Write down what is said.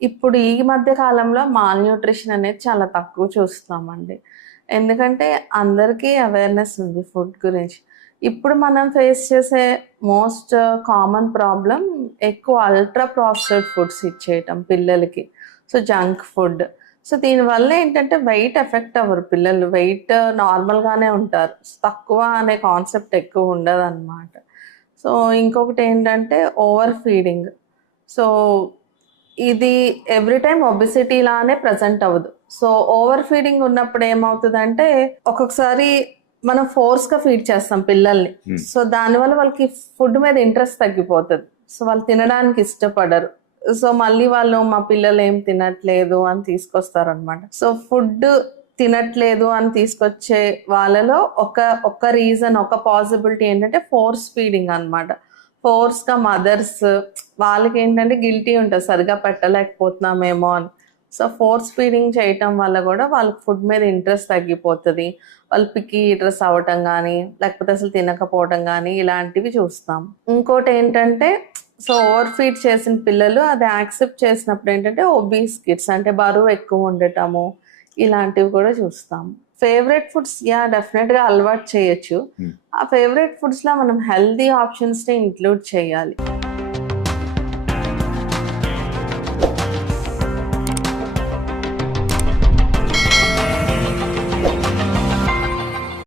ఇప్పుడు ఈ మధ్య కాలంలో మాల్ న్యూట్రిషన్ అనేది చాలా తక్కువ చూస్తామండి. ఎందుకంటే అందరికీ అవేర్‌నెస్ ఉంది ఫుడ్ గురించి. ఇప్పుడు మనం ఫేస్ చేసే మోస్ట్ కామన్ ప్రాబ్లమ్ ఎక్కువ అల్ట్రా ప్రాసెస్డ్ ఫుడ్స్ ఇచ్చేయటం పిల్లలకి. So, junk food. సో, దీనివల్ల ఏంటంటే వెయిట్ ఎఫెక్ట్ అవ్వరు పిల్లలు. వెయిట్ నార్మల్‌గానే ఉంటారు. తక్కువ అనే కాన్సెప్ట్ ఎక్కువ ఉండదనమాట. సో, ఇంకొకటేంటంటే ఓవర్ ఫీడింగ్. సో, ఇది ఎవ్రీ టైమ్ ఒబెసిటీ లానే ప్రెజెంట్ అవ్వదు. సో, ఓవర్ ఫీడింగ్ ఉన్నప్పుడు ఏమవుతదంటే, ఒక్కొక్కసారి మనం ఫోర్స్‌గా ఫీడ్ చేస్తాం పిల్లల్ని. సో, దానివల్ల వాళ్ళకి ఫుడ్ మీద ఇంట్రెస్ట్ తగ్గిపోతది. సో, వాళ్ళు తినడానికి ఇష్టపడరు. సో, మళ్ళీ వాళ్ళు మా పిల్లలు ఏం తినట్లేదు అని తీసుకొస్తారనమాట. సో, ఫుడ్ తినట్లేదు అని తీసుకొచ్చే వాళ్ళలో ఒక రీజన్, ఒక పాసిబిలిటీ ఏంటంటే ఫోర్స్ ఫీడింగ్ అనమాట. ఫోర్స్‌గా మదర్స్ వాళ్ళకేంటంటే గిల్టీ ఉంటది. సరిగ్గా పెట్టలేకపోతున్నామేమో అని. సో, ఫోర్స్ ఫీడింగ్ చేయటం వల్ల గూడా వాళ్ళకి ఫుడ్ మీద ఇంట్రెస్ట్ తగ్గిపోతది. వాళ్ళు పిక్కీ ఈటర్స్ అవ్వటం గానీ, లేకపోతే అసలు తినకపోవటం గానీ, ఇలాంటివి చూస్తాం. ఇంకోటేంటంటే సో, ఓవర్ ఫీడ్ చేసిన పిల్లలు అది యాక్సెప్ట్ చేసినప్పుడేంటంటే ఒబీస్ కిడ్స్ అంటే బరువు ఎక్కువ ఉండటము, ఇలాంటివి కూడా చూస్తాం. ఫేవరెట్ ఫుడ్స్ డెఫినెట్‌గా అలవాటు చేయొచ్చు. ఆ ఫేవరెట్ ఫుడ్స్‌లో మనం హెల్తీ ఆప్షన్స్‌ని ఇంక్లూడ్ చేయాలి.